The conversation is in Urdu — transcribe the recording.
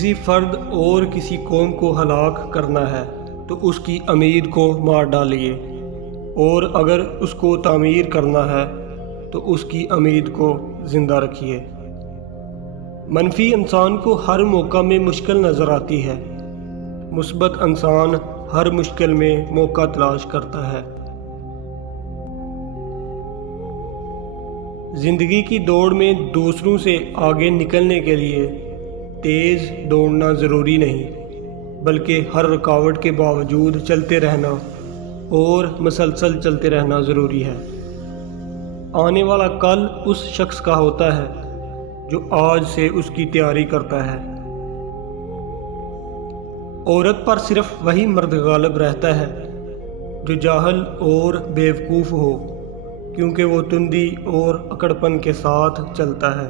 کسی فرد اور کسی قوم کو ہلاک کرنا ہے تو اس کی امید کو مار ڈالیے، اور اگر اس کو تعمیر کرنا ہے تو اس کی امید کو زندہ رکھیے۔ منفی انسان کو ہر موقع میں مشکل نظر آتی ہے، مثبت انسان ہر مشکل میں موقع تلاش کرتا ہے۔ زندگی کی دوڑ میں دوسروں سے آگے نکلنے کے لیے تیز دوڑنا ضروری نہیں، بلکہ ہر رکاوٹ کے باوجود چلتے رہنا اور مسلسل چلتے رہنا ضروری ہے۔ آنے والا کل اس شخص کا ہوتا ہے جو آج سے اس کی تیاری کرتا ہے۔ عورت پر صرف وہی مرد غالب رہتا ہے جو جاہل اور بیوقوف ہو، کیونکہ وہ تندی اور اکڑپن کے ساتھ چلتا ہے۔